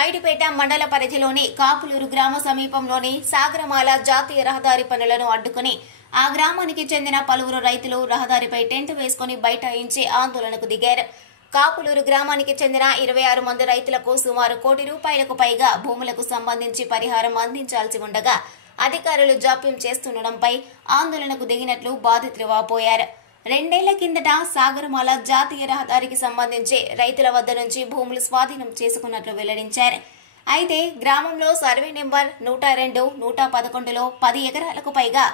నాయుడుపేట మండల పరిధిలోని కాపులూరు గ్రామ సమీపంలోని సాగరమాల జాతీయ రహదారి పనులను అడ్డుకుని ఆ గ్రామానికి చెందిన పలువురు రైతులు రహదారిపై టెంట్ వేసుకుని బైఠాయించి ఆందోళనకు దిగారు. కాపులూరు గ్రామానికి చెందిన 26 మంది రైతులకు సుమారు ₹1 కోటి పైగా భూములకు సంబంధించి పరిహారం అందించాల్సి ఉండగా అధికారులు జాప్యం చేస్తుండటంపై ఆందోళనకు దిగినట్లు బాధితులు వాపోయారు. 2 ఏళ్ల కిందట సాగరమాల జాతీయ రహదారికి సంబంధించి రైతుల వద్ద నుంచి భూములు స్వాధీనం చేసుకున్నట్లు వెల్లడించారు. అయితే గ్రామంలో సర్వే నెంబర్ 102, 111లో 10 ఎకరాలకు పైగా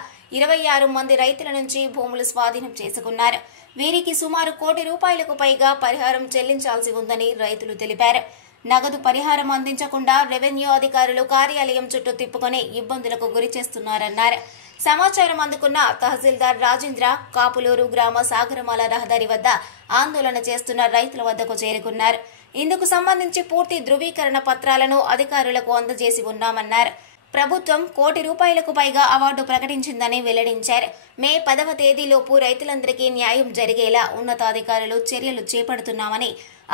26 మంది రైతుల నుంచి భూములు స్వాధీనం చేసుకున్నారు. వీరికి సుమారు ₹1 కోటి పైగా పరిహారం చెల్లించాల్సి ఉందని రైతులు తెలిపారు. నగదు పరిహారం అందించకుండా రెవెన్యూ అధికారులు కార్యాలయం చుట్టూ తిప్పుకొని ఇబ్బందులకు గురి చేస్తున్నారన్నారు. సమాచారం అందుకున్న తహసీల్దార్ రాజేంద్ర కాపులూరు గ్రామ సాగరమాల రహదారి వద్ద ఆందోళన చేస్తున్న రైతుల వద్దకు చేరుకున్నారు. ఇందుకు సంబంధించి పూర్తి ధృవీకరణ పత్రాలను అధికారులకు అందజేసి ఉన్నామన్నారు. ప్రభుత్వం ₹1 కోటి పైగా అవార్డు ప్రకటించిందని వెల్లడించారు. మే 10వ తేదీలోపు రైతులందరికీ న్యాయం జరిగేలా ఉన్నతాధికారులు చర్యలు చేపడుతున్నామని,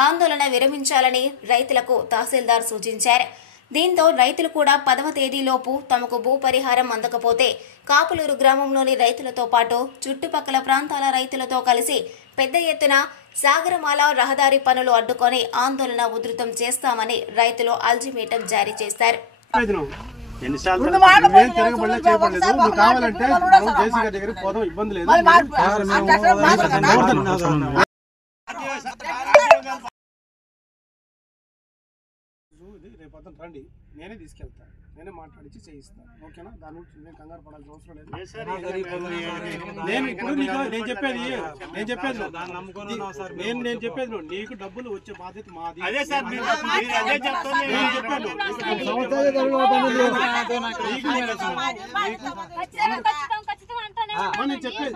ఆందోళన విరమించాలని రైతులకు తహసీల్దార్ సూచించారు. దీంతో రైతులు కూడా 10వ తేదీలోపు తమకు భూ పరిహారం అందకపోతే కాపులూరు గ్రామంలోని రైతులతో పాటు చుట్టుపక్కల ప్రాంతాల రైతులతో కలిసి పెద్ద ఎత్తున సాగరమాల రహదారి పనులు అడ్డుకొని ఆందోళన ఉధృతం చేస్తామని రైతులు అల్టిమేటం జారీ చేశారు. రేపు రండి, నేనే తీసుకెళ్తా, నేనే మాట్లాడించి చేయిస్తా. ఓకేనా? దాని గురించి నేను కంగారు పడాల్సిన అవసరం లేదు. నేను ఇప్పుడు నేను చెప్పేది నీకు డబ్బులు వచ్చే బాధ్యత మాది. నేను చెప్పేది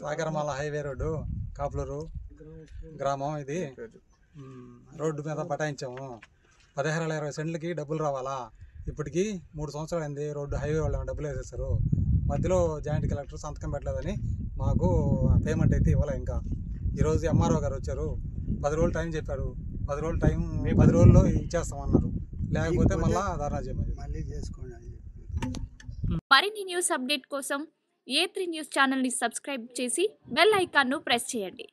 సాగరమాల హైవే రోడ్డు కాపులూరు గ్రామం. ఇది రోడ్డు మీద బటాయించాము. 10 సెంట్లకి డబ్బులు రావాలా? ఇప్పటికి 3 సంవత్సరాలు అయింది. రోడ్డు హైవే వాళ్ళు డబ్బులు వేసేస్తారు. మధ్యలో జాయింట్ కలెక్టర్ సంతకం పెట్టలేదని మాకు పేమెంట్ అయితే ఇవ్వాలి. ఇంకా ఈరోజు ఎంఆర్ఓ గారు వచ్చారు. 10 రోజులు టైం చెప్పారు. 10 రోజుల్లో ఇచ్చేస్తామన్నారు. లేకపోతే మళ్ళీ ధర్నా చేయమని చేసుకోండి. మరిన్ని న్యూస్ అప్డేట్ కోసం A3 న్యూస్ ఛానల్ని సబ్స్క్రైబ్ చేసి బెల్ ఐకాన్ను ప్రెస్ చేయండి.